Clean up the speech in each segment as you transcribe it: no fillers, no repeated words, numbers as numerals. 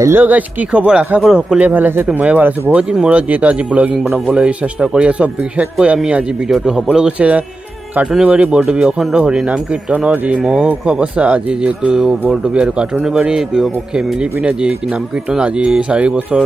Hello guys की खबर आशा करो সকলে ভালে আছে তো মই ভালে আছো বহুত দিন মোর যেহেতু আজি ব্লগিং বনাবলৈ চেষ্টা কৰি আছো বিশেষকৈ আমি আজি ভিডিওটো হবলৈ গৈছে কাটুনিবাৰী বৰদবী অখণ্ড হৰি নাম কীৰ্তনৰ যি মহোৎসৱ আছে আজি যেহেতু বৰদবী আৰু কাটুনিবাৰী দুয়ো পক্ষে মিলি পিনে যি নাম কীৰ্তন আজি 4 বছৰ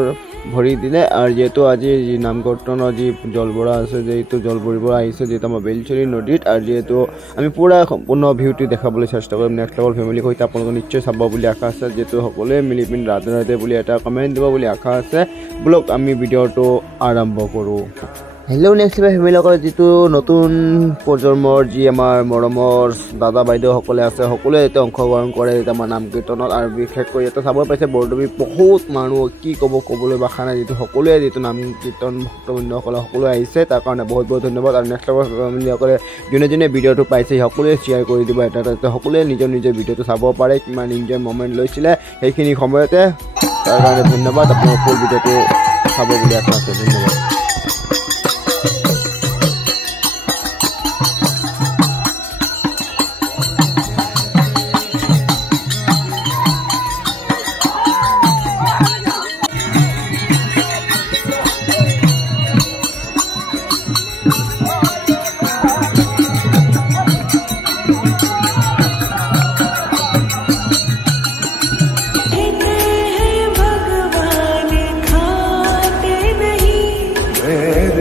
ভৰি দিলে আৰু যেহেতু আজি যি নাম কীৰ্তনৰ যি জলবৰা আছে যেহেতু জলবৰিব আহিছে যেহেতু আমাৰ বেলচৰি নদীত আৰু যেহেতু আমি পুৰা সম্পূৰ্ণ ভিউটো দেখাবলৈ চেষ্টা কৰিম নেক্সট লেভেল ফেমিলি সৈতে আপোনালোক নিশ্চয় চাব বুলি আশা আছে যেহেতু সকলোৱে মিলি পিনে ৰাতে বুলি এটা কমেণ্ট দিব বুলি আশা আছে ব্লগ আমি ভিডিওটো আৰম্ভ কৰোঁ हेलो नेक्स्ट फैमिली जी नतुन प्रजन्মৰ जी आमार मरমৰ दादा বাইদেউ সকলে আছে সকলে এতে অংশগ্ৰহণ কৰে আমাৰ নাম কীৰ্তনত আৰু বিশেষকৈ এটা চাব পাইছে বৰদবী বহুত মানুহ কি ক'বলৈ ভাষা নাই যেটো সকলোৱে যেটো নাম কীৰ্তন ভক্তবৃন্দ সকলে আহিছে তাৰ কাৰণে বহুত বহুত ধন্যবাদ আৰু নেক্সট ফেমিলি সকলে যোনে ভিডিওটো পাইছে সকলোৱে শেয়াৰ কৰি দিব এটা সকলোৱে নিজৰ ভিডিওটো চাব পাৰে কিমান এনজয় মোমেন্ট লৈছিলে সেইখিনি সময়তে তাৰ কাৰণে ধন্যবাদ আপোনালোক ফুল ভিডিওটো চাব বুলি আশা আছে ধন্যবাদ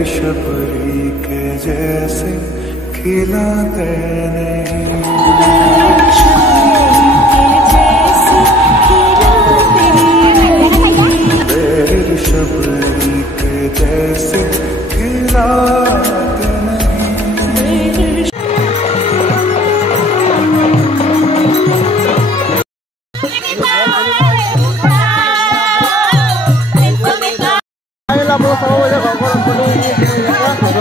शबरी के जैसे खिलाते नहीं शबरी के जैसे खिलाते नहीं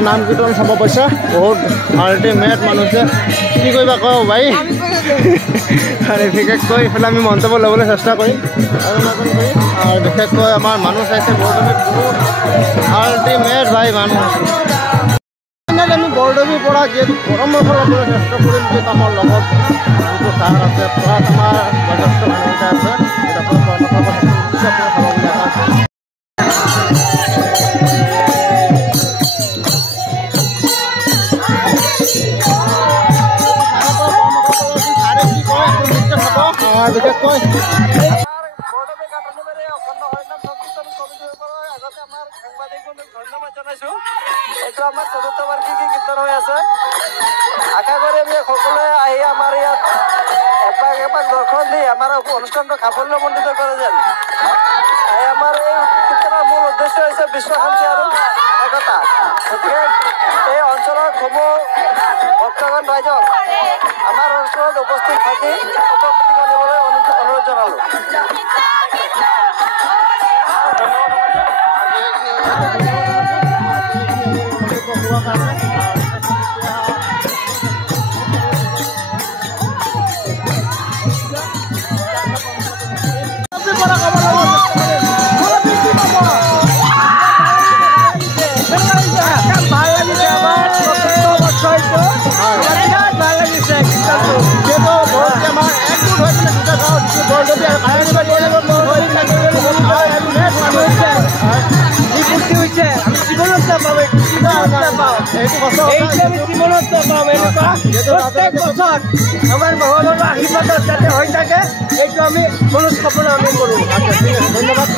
नाम कीर्तन चाब पैसा बहुत आल्टिमेट मानुह कि कह भाई विशेषक इफाले आम मन्तव्य लगे चेष्टा कर विशेषक आम मानुह चाहते बरदबी बहुत आल्टिमेट भाई मानुह आम बरदबी जी परामर्श लगे चेष्टा कर आम लगत जो सार आसे प्लस आम बयोज्येष्ठ मानुह आशा करी আমি সকলে আহি আমাৰ ইয়াত এপাক দৰ্শন দি আমাৰ অনুষ্ঠানটো সাফল্যমণ্ডিত কৰে যেন আমাৰ এই কীৰ্তনৰ মূল উদ্দেশ্য হৈছে বিশ্ব শান্তি আৰু একতা গতিকে এই অঞ্চলৰ সমূহ ভক্তগণ ৰাইজক আমাৰ অঞ্চলত উপস্থিত থাকি উপকৃত কৰিবলৈ অনুৰোধ জনালোঁ धन्यवाद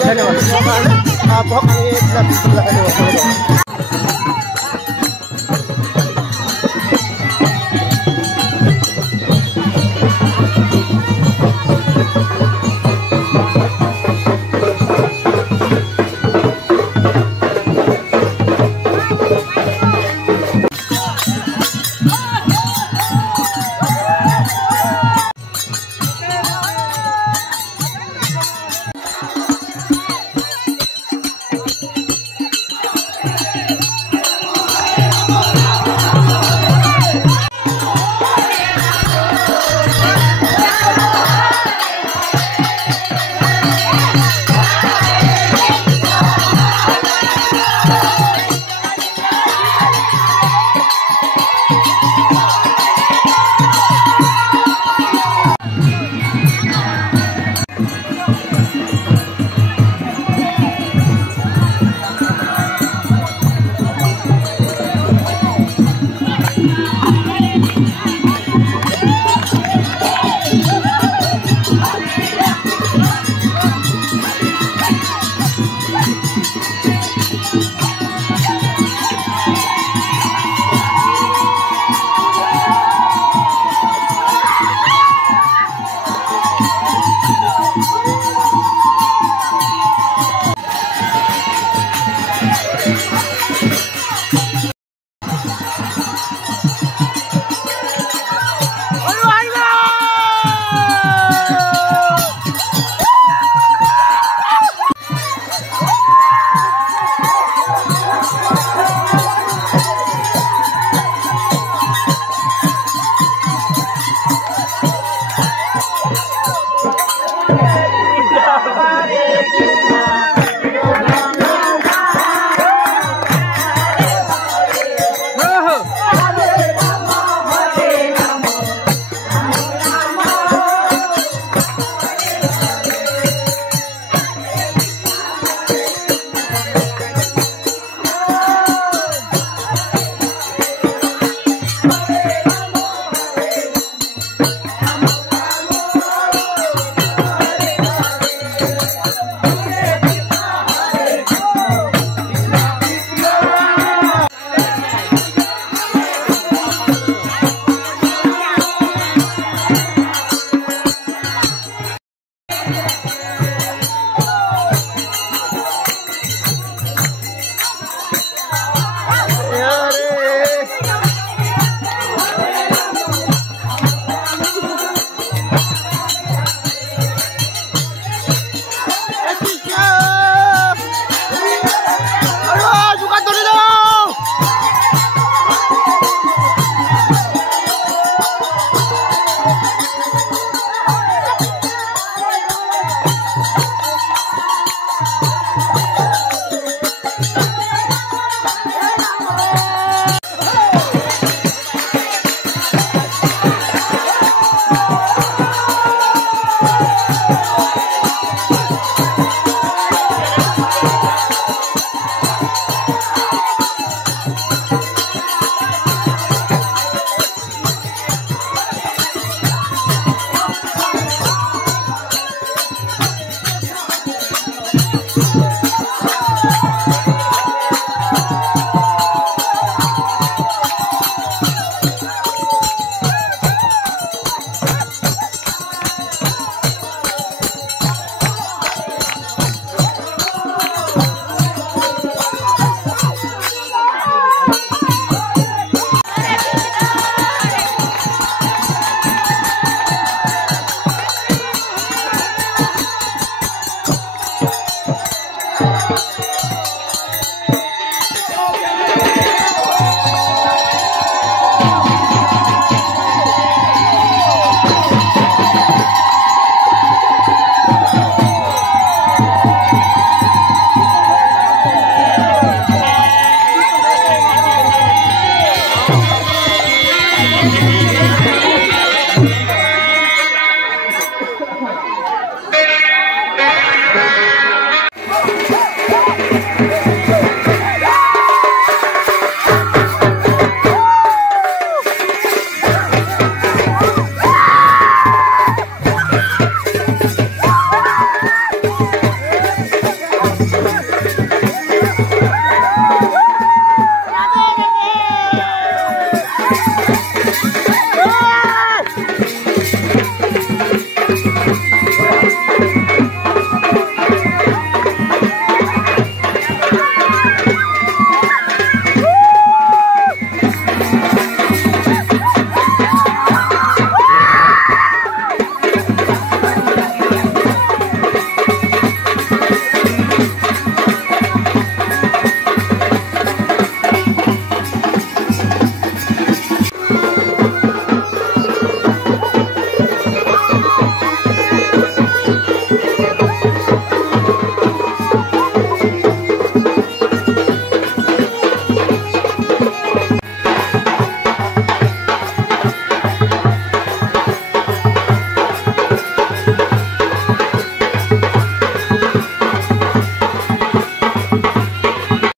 আছে।